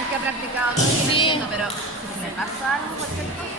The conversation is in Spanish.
Es que he practicado todo el día, Sí. entiendo, pero si me pasa algo, cualquier cosa.